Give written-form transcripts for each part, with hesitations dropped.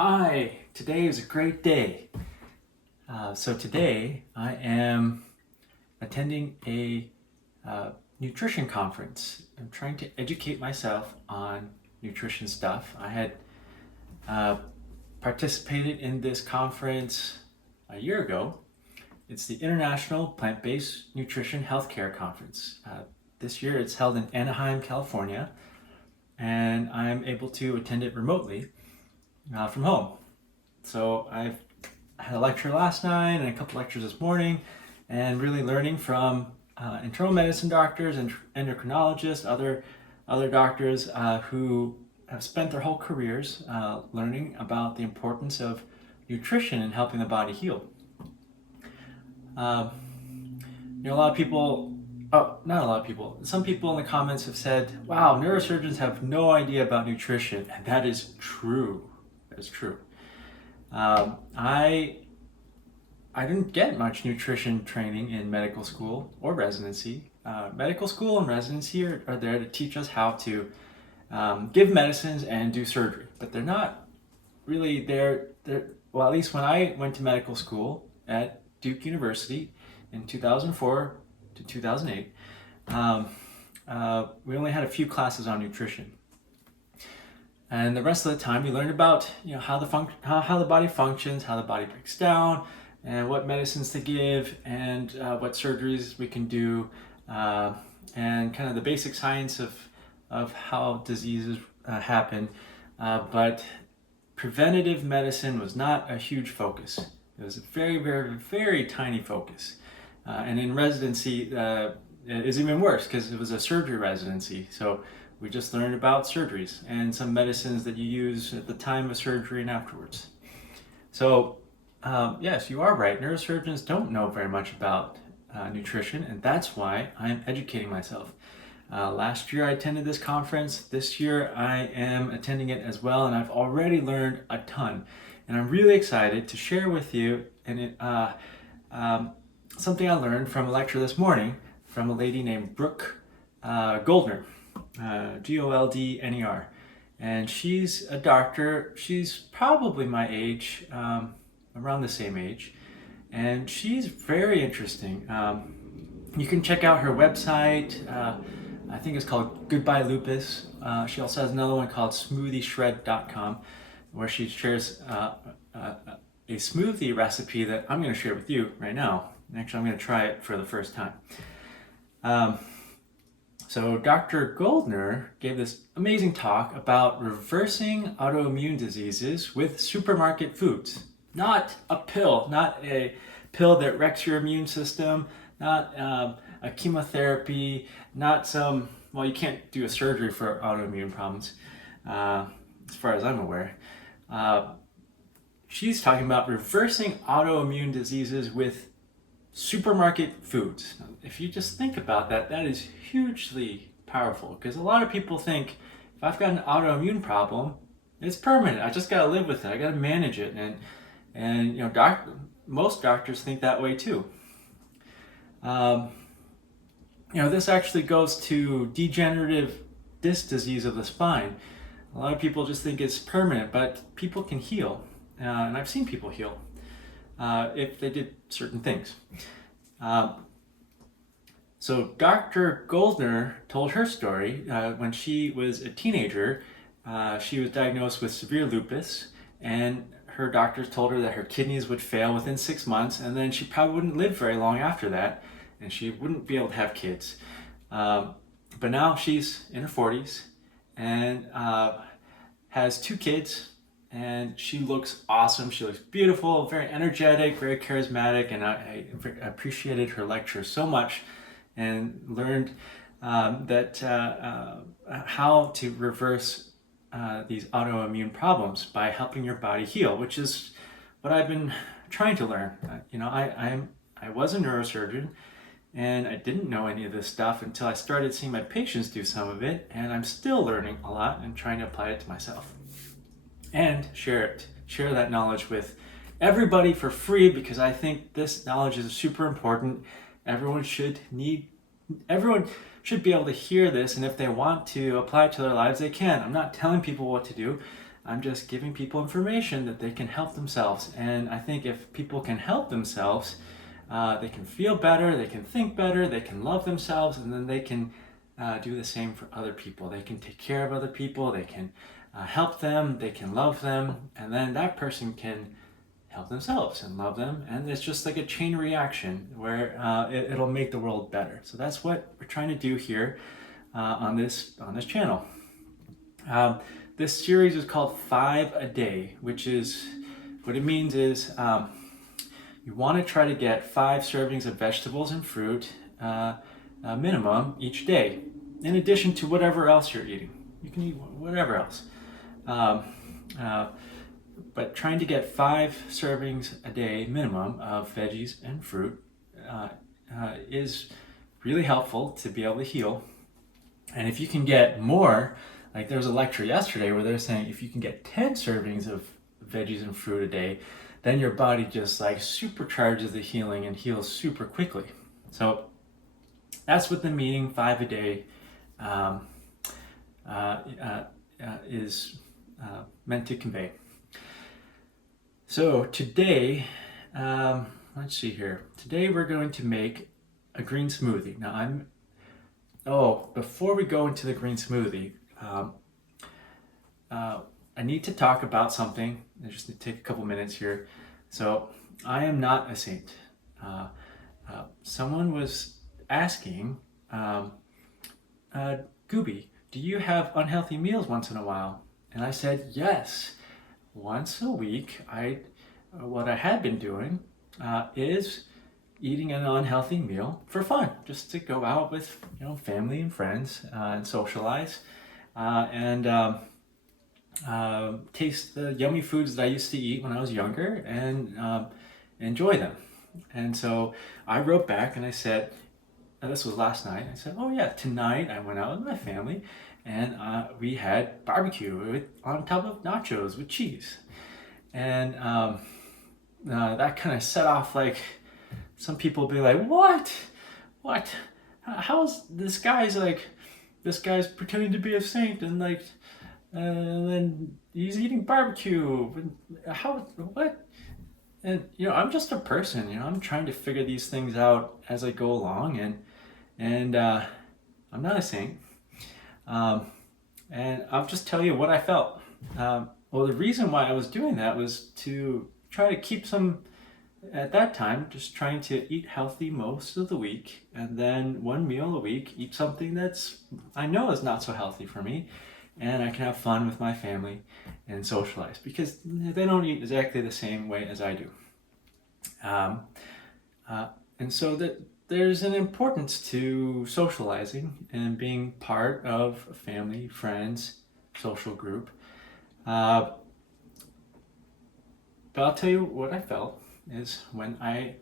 Hi, today is a great day. So today I am attending a nutrition conference. I'm trying to educate myself on nutrition stuff. I had participated in this conference a year ago. It's the International Plant-Based Nutrition Healthcare Conference. This year it's held in Anaheim, California, and I'm able to attend it remotely from home. So I had a lecture last night and a couple lectures this morning, and really learning from internal medicine doctors and endocrinologists, other doctors who have spent their whole careers learning about the importance of nutrition in helping the body heal. A lot of people, not a lot of people, some people in the comments have said, wow, neurosurgeons have no idea about nutrition, and that is true. That is true. I didn't get much nutrition training in medical school or residency. Medical school and residency are there to teach us how to give medicines and do surgery, but they're not really there. Well, at least when I went to medical school at Duke University in 2004 to 2008, we only had a few classes on nutrition. And the rest of the time, we learned about how the body functions, how the body breaks down, and what medicines to give, and what surgeries we can do, and kind of the basic science of how diseases happen. But preventative medicine was not a huge focus. It was a very, very, very tiny focus. And in residency, it is even worse because it was a surgery residency. So we just learned about surgeries and some medicines that you use at the time of surgery and afterwards. So yes, you are right. Neurosurgeons don't know very much about nutrition, and that's why I'm educating myself. Last year I attended this conference. This year I am attending it as well, and I've already learned a ton. And I'm really excited to share with you something I learned from a lecture this morning from a lady named Brooke Goldner. Goldner, and she's a doctor. She's probably my age, around the same age, and she's very interesting. You can check out her website. I think it's called Goodbye Lupus. She also has another one called SmoothieShred.com, where she shares a smoothie recipe that I'm going to share with you right now. Actually, I'm going to try it for the first time. So Dr. Goldner gave this amazing talk about reversing autoimmune diseases with supermarket foods. Not a pill, not a pill that wrecks your immune system, not a chemotherapy, not some, well, you can't do a surgery for autoimmune problems, as far as I'm aware. She's talking about reversing autoimmune diseases with supermarket foods. If you just think about that, that is hugely powerful, because a lot of people think if I've got an autoimmune problem, it's permanent. I just got to live with it. I got to manage it, and most doctors think that way too. This actually goes to degenerative disc disease of the spine. A lot of people just think it's permanent, but people can heal, and I've seen people heal if they did certain things. So Dr. Goldner told her story. When she was a teenager, she was diagnosed with severe lupus, and her doctors told her that her kidneys would fail within 6 months, and then she probably wouldn't live very long after that, and she wouldn't be able to have kids. But now she's in her 40s and has 2 kids, and she looks awesome. She looks beautiful, very energetic, very charismatic, and I appreciated her lecture so much, and learned that how to reverse these autoimmune problems by helping your body heal, which is what I've been trying to learn. I was a neurosurgeon, and I didn't know any of this stuff until I started seeing my patients do some of it, and I'm still learning a lot and trying to apply it to myself and share that knowledge with everybody for free, because I think this knowledge is super important. Everyone should need everyone should be able to hear this, and if they want to apply it to their lives, they can. I'm not telling people what to do. I'm just giving people information that they can help themselves. And I think if people can help themselves, they can feel better, they can think better, they can love themselves, and then they can do the same for other people. They can take care of other people, they can help them, they can love them, and then that person can help themselves and love them, and it's just like a chain reaction where it'll make the world better. So that's what we're trying to do here on this channel. This series is called 5 a Day, which is what it means is you want to try to get 5 servings of vegetables and fruit minimum each day, in addition to whatever else you're eating. You can eat whatever else. But trying to get 5 servings a day minimum of veggies and fruit is really helpful to be able to heal. And if you can get more, like there was a lecture yesterday where they're saying if you can get 10 servings of veggies and fruit a day, then your body just like supercharges the healing and heals super quickly. So that's what the meaning 5 a day is meant to convey. So today, let's see here. Today we're going to make a green smoothie. Now before we go into the green smoothie, I need to talk about something. I just need to take a couple minutes here. So I am not a saint. Someone was asking, Gooby, do you have unhealthy meals once in a while? And I said, yes. Once a week, what I had been doing is eating an unhealthy meal for fun, just to go out with family and friends and socialize and taste the yummy foods that I used to eat when I was younger and enjoy them. And so I wrote back and I said, this was last night. I said, oh yeah, tonight I went out with my family and we had barbecue on top of nachos with cheese. And that kind of set off, like, some people be like, what? How's this guy's pretending to be a saint and then he's eating barbecue. What? And I'm just a person, I'm trying to figure these things out as I go along, and I'm not a saint. And I'll just tell you what I felt. Well, the reason why I was doing that was to try to keep at that time, just trying to eat healthy most of the week, and then one meal a week, eat something that's I know is not so healthy for me, and I can have fun with my family and socialize, because they don't eat exactly the same way as I do. And so there's an importance to socializing and being part of a family, friends, social group. But I'll tell you what I felt is when I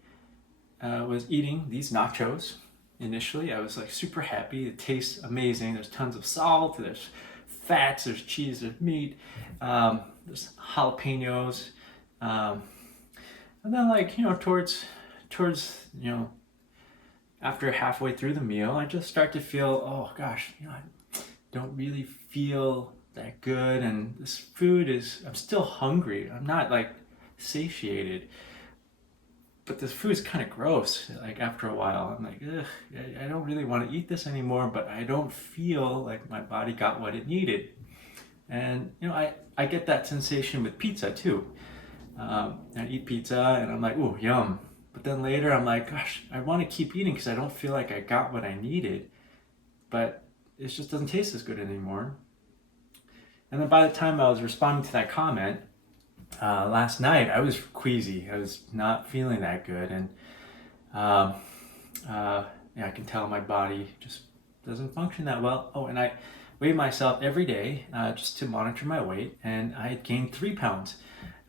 was eating these nachos. Initially, I was like super happy. It tastes amazing. There's tons of salt, there's fats, there's cheese, there's meat, there's jalapenos. And then towards after halfway through the meal, I just start to feel, oh gosh, I don't really feel that good, and this food I'm still hungry. I'm not satiated, but this food is kind of gross. After a while, I'm like, ugh, I don't really want to eat this anymore, but I don't feel like my body got what it needed. And I get that sensation with pizza too. I eat pizza and I'm like, ooh, yum. But then later I'm like, gosh, I want to keep eating because I don't feel like I got what I needed, but it just doesn't taste as good anymore. And then by the time I was responding to that comment last night, I was queasy. I was not feeling that good, and I can tell my body just doesn't function that well. Oh, and I weigh myself every day just to monitor my weight, and I had gained 3 pounds.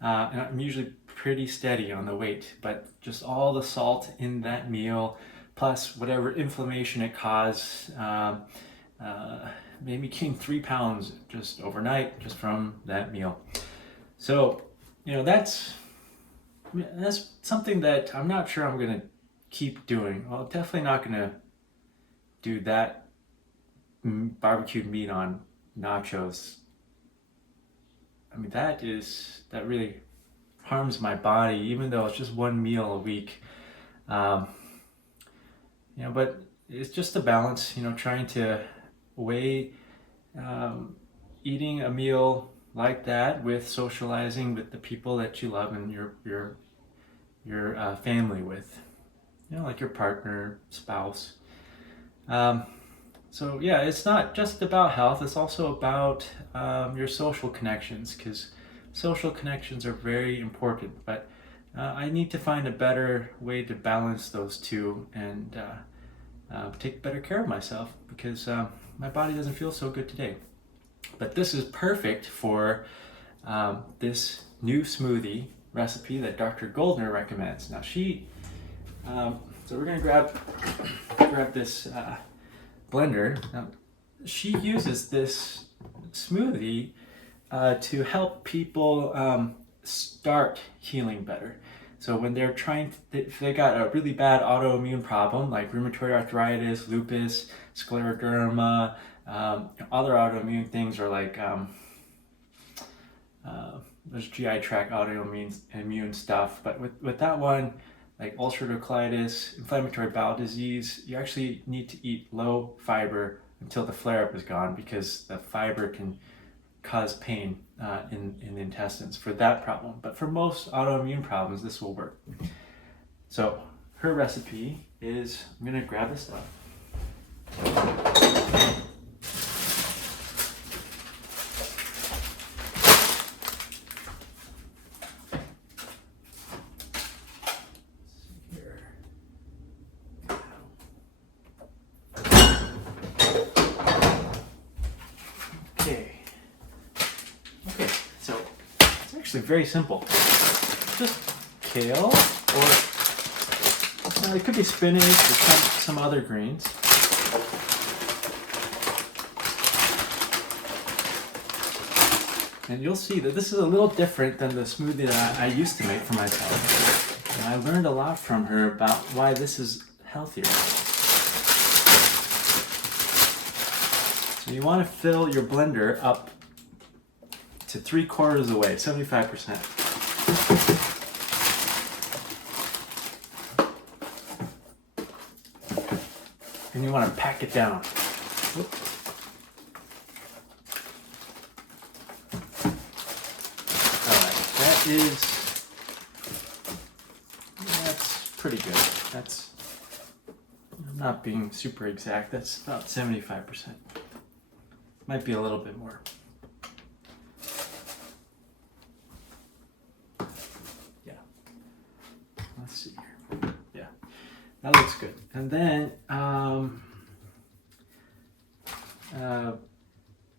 And I'm usually pretty steady on the weight, but just all the salt in that meal, plus whatever inflammation it caused, made me gain 3 pounds just overnight, just from that meal. So, that's something that I'm not sure I'm gonna keep doing. Well, definitely not gonna dude, that barbecued meat on nachos, I mean, that really harms my body, even though it's just one meal a week. Um, but it's just a balance, trying to weigh um, eating a meal like that with socializing with the people that you love and your family with, like your partner, spouse. So yeah, it's not just about health, it's also about your social connections, because social connections are very important, but I need to find a better way to balance those two and take better care of myself, because my body doesn't feel so good today. But this is perfect for this new smoothie recipe that Dr. Goldner recommends. Now so we're gonna grab this blender. Now, she uses this smoothie to help people start healing better. So when they're if they got a really bad autoimmune problem like rheumatoid arthritis, lupus, scleroderma, other autoimmune things are like there's GI tract autoimmune stuff, but with that one, like ulcerative colitis, inflammatory bowel disease, you actually need to eat low fiber until the flare-up is gone, because the fiber can cause pain in the intestines for that problem. But for most autoimmune problems, this will work. So her recipe is, I'm gonna grab this stuff. Actually very simple. Just kale, or it could be spinach or some other greens. And you'll see that this is a little different than the smoothie that I used to make for myself. And I learned a lot from her about why this is healthier. So you want to fill your blender up to 3/4 of the way, 75%. And you want to pack it down. Whoop. Alright, that's pretty good. I'm not being super exact, that's about 75%. Might be a little bit more. Let's see here. Yeah, that looks good. And then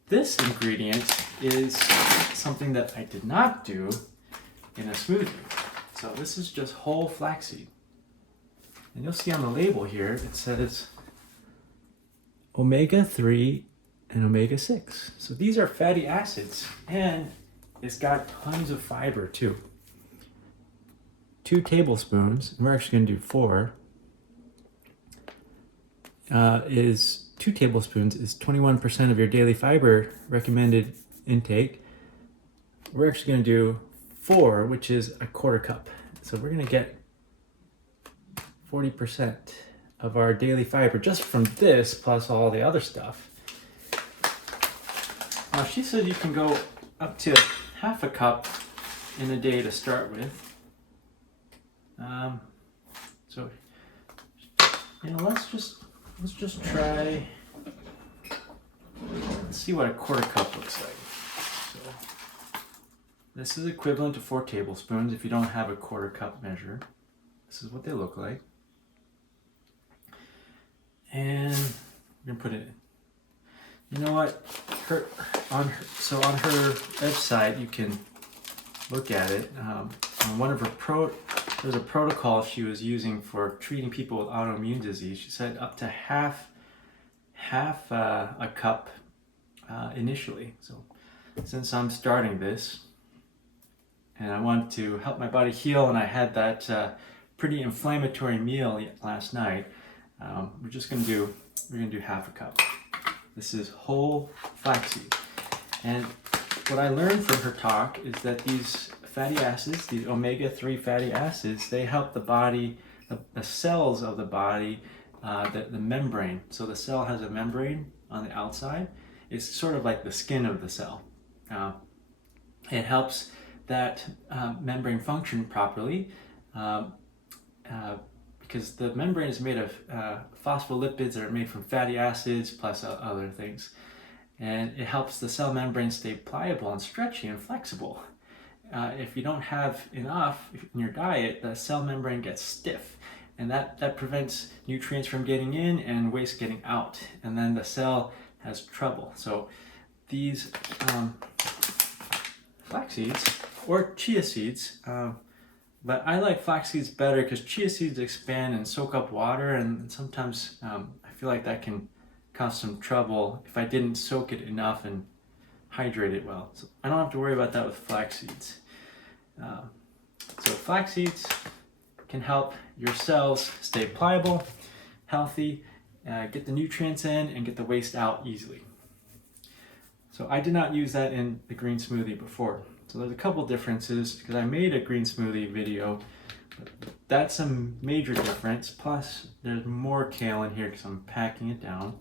this ingredient is something that I did not do in a smoothie. So this is just whole flaxseed. And you'll see on the label here, it says omega-3 and omega-6. So these are fatty acids, and it's got tons of fiber too. 2 tablespoons, and we're actually going to do 4, is 2 tablespoons is 21% of your daily fiber recommended intake. We're actually going to do 4, which is a 1/4 cup. So we're going to get 40% of our daily fiber just from this, plus all the other stuff. Now she said you can go up to 1/2 cup in a day to start with. So let's just try. Let's see what a 1/4 cup looks like. So this is equivalent to 4 tablespoons. If you don't have a 1/4 cup measure, this is what they look like. And we're gonna put it in. You know what? On her website, you can look at it. On one of her there's a protocol she was using for treating people with autoimmune disease. She said up to half a cup initially. So since I'm starting this and I want to help my body heal, and I had that pretty inflammatory meal last night, we're gonna do half a cup. This is whole flaxseed. And what I learned from her talk is that these fatty acids, these omega-3 fatty acids, they help the body, the cells of the body, the membrane. So the cell has a membrane on the outside. It's sort of like the skin of the cell. It helps that membrane function properly because the membrane is made of phospholipids that are made from fatty acids plus other things. And it helps the cell membrane stay pliable and stretchy and flexible. If you don't have enough in your diet, the cell membrane gets stiff, and that prevents nutrients from getting in and waste getting out, and then the cell has trouble. So these flax seeds or chia seeds, but I like flax seeds better because chia seeds expand and soak up water, and sometimes I feel like that can cause some trouble if I didn't soak it enough and hydrate it well. So I don't have to worry about that with flax seeds. So flax seeds can help your cells stay pliable, healthy, get the nutrients in, and get the waste out easily. So I did not use that in the green smoothie before. So there's a couple differences because I made a green smoothie video. But that's a major difference. Plus, there's more kale in here because I'm packing it down.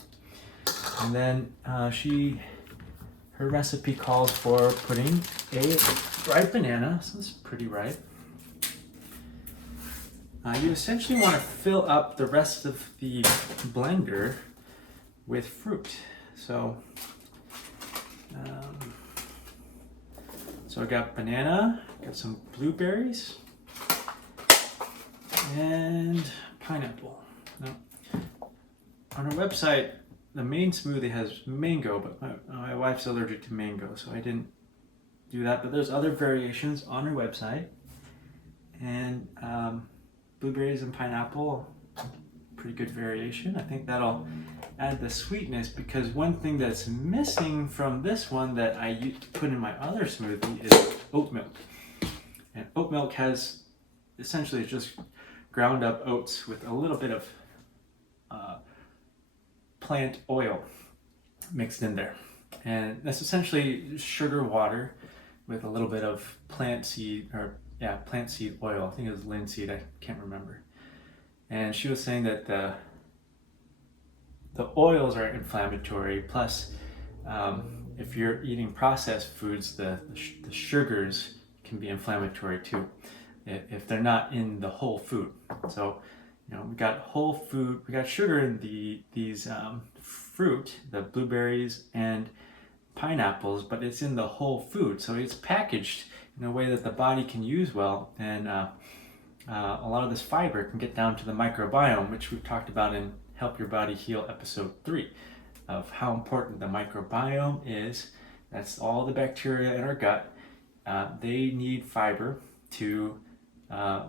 And then her recipe calls for putting a ripe banana. So this is pretty ripe. You essentially want to fill up the rest of the blender with fruit. So I got banana, got some blueberries, and pineapple. Now, on our website, the main smoothie has mango, but my wife's allergic to mango, so I didn't do that. But there's other variations on our website, and blueberries and pineapple, pretty good variation. I think that'll add the sweetness because one thing that's missing from this one that I put in my other smoothie is oat milk. And oat milk has essentially just ground up oats with a little bit of plant oil mixed in there. And that's essentially sugar water with a little bit of plant seed oil. I think it was linseed, I can't remember. And she was saying that the oils are inflammatory, plus if you're eating processed foods, the sugars can be inflammatory too if they're not in the whole food. So we got whole food, we got sugar in these fruit, the blueberries and pineapples, but it's in the whole food, so it's packaged in a way that the body can use well, and a lot of this fiber can get down to the microbiome, which we've talked about in Help Your Body Heal episode 3 of how important the microbiome is. That's all the bacteria in our gut. They need fiber to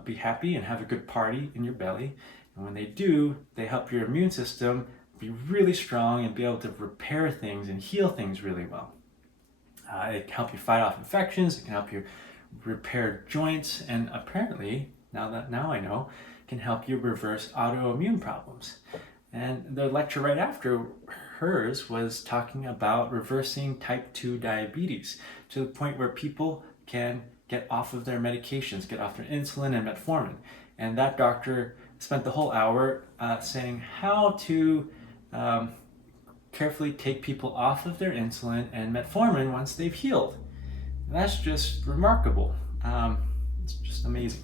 be happy and have a good party in your belly, and when they do, they help your immune system be really strong and be able to repair things and heal things really well. It can help you fight off infections, it can help you repair joints, and apparently, now I know, can help you reverse autoimmune problems. And the lecture right after hers was talking about reversing type 2 diabetes to the point where people can get off of their medications, get off their insulin and metformin. And that doctor spent the whole hour saying how to carefully take people off of their insulin and metformin once they've healed. And that's just remarkable. It's just amazing.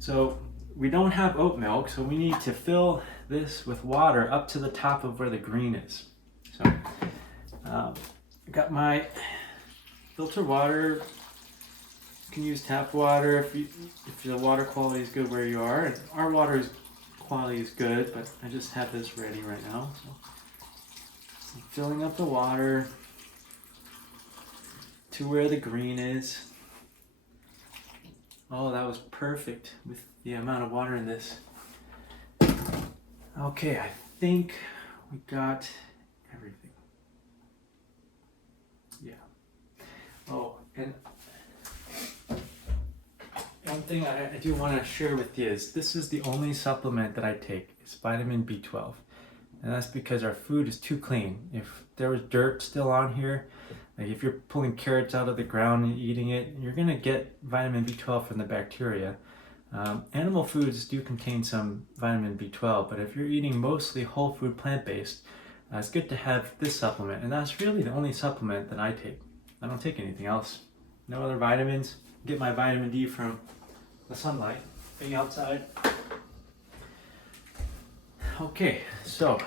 So we don't have oat milk, so we need to fill this with water up to the top of where the green is. So I got my filter water. You can use tap water if the water quality is good where you are. And our water quality is good, but I just have this ready right now. So I'm filling up the water to where the green is. Oh, that was perfect with the amount of water in this. Okay, I think we got everything. Yeah. Oh, and one thing I do want to share with you is this is the only supplement that I take. It's vitamin B12. And that's because our food is too clean. If there was dirt still on here, like if you're pulling carrots out of the ground and eating it, you're gonna get vitamin B12 from the bacteria. Animal foods do contain some vitamin B12, but if you're eating mostly whole food plant-based, it's good to have this supplement. And that's really the only supplement that I take. I don't take anything else. No other vitamins. Get my vitamin D from the sunlight, being outside. Okay, so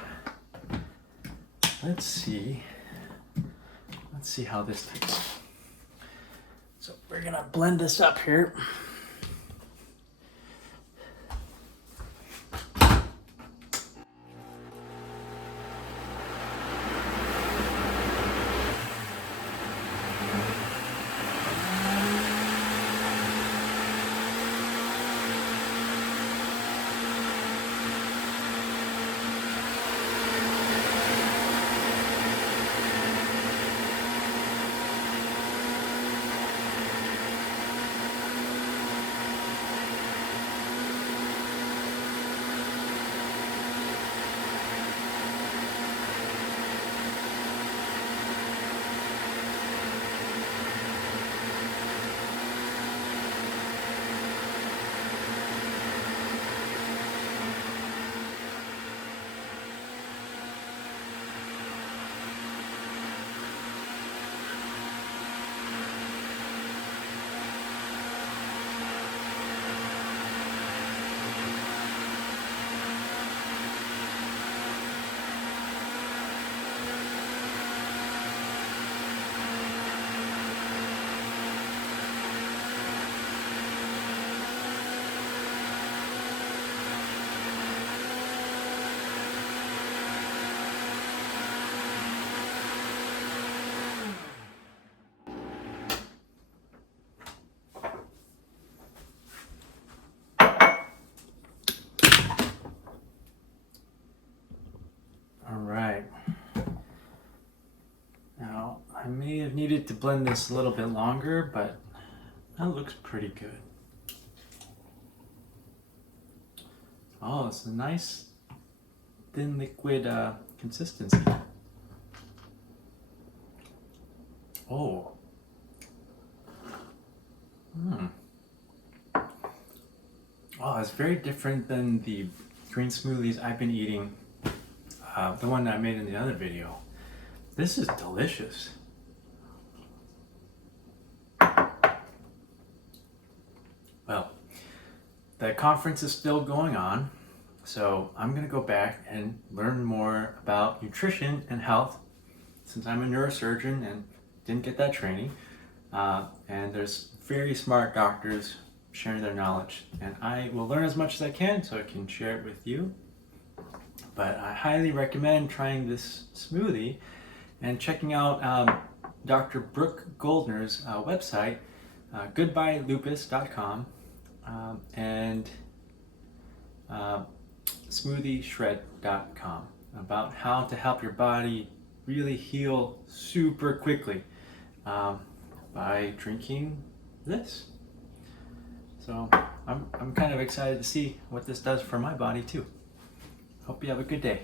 let's see how this tastes. So we're gonna blend this up here. I may have needed to blend this a little bit longer, but that looks pretty good. Oh, it's a nice thin liquid consistency. Oh. Oh, it's very different than the green smoothies I've been eating. The one that I made in the other video. This is delicious. Well, the conference is still going on, so I'm gonna go back and learn more about nutrition and health, since I'm a neurosurgeon and didn't get that training. And there's very smart doctors sharing their knowledge, and I will learn as much as I can so I can share it with you. But I highly recommend trying this smoothie and checking out Dr. Brooke Goldner's website, goodbyelupus.com, and smoothieshred.com, about how to help your body really heal super quickly by drinking this. So I'm kind of excited to see what this does for my body too. Hope you have a good day.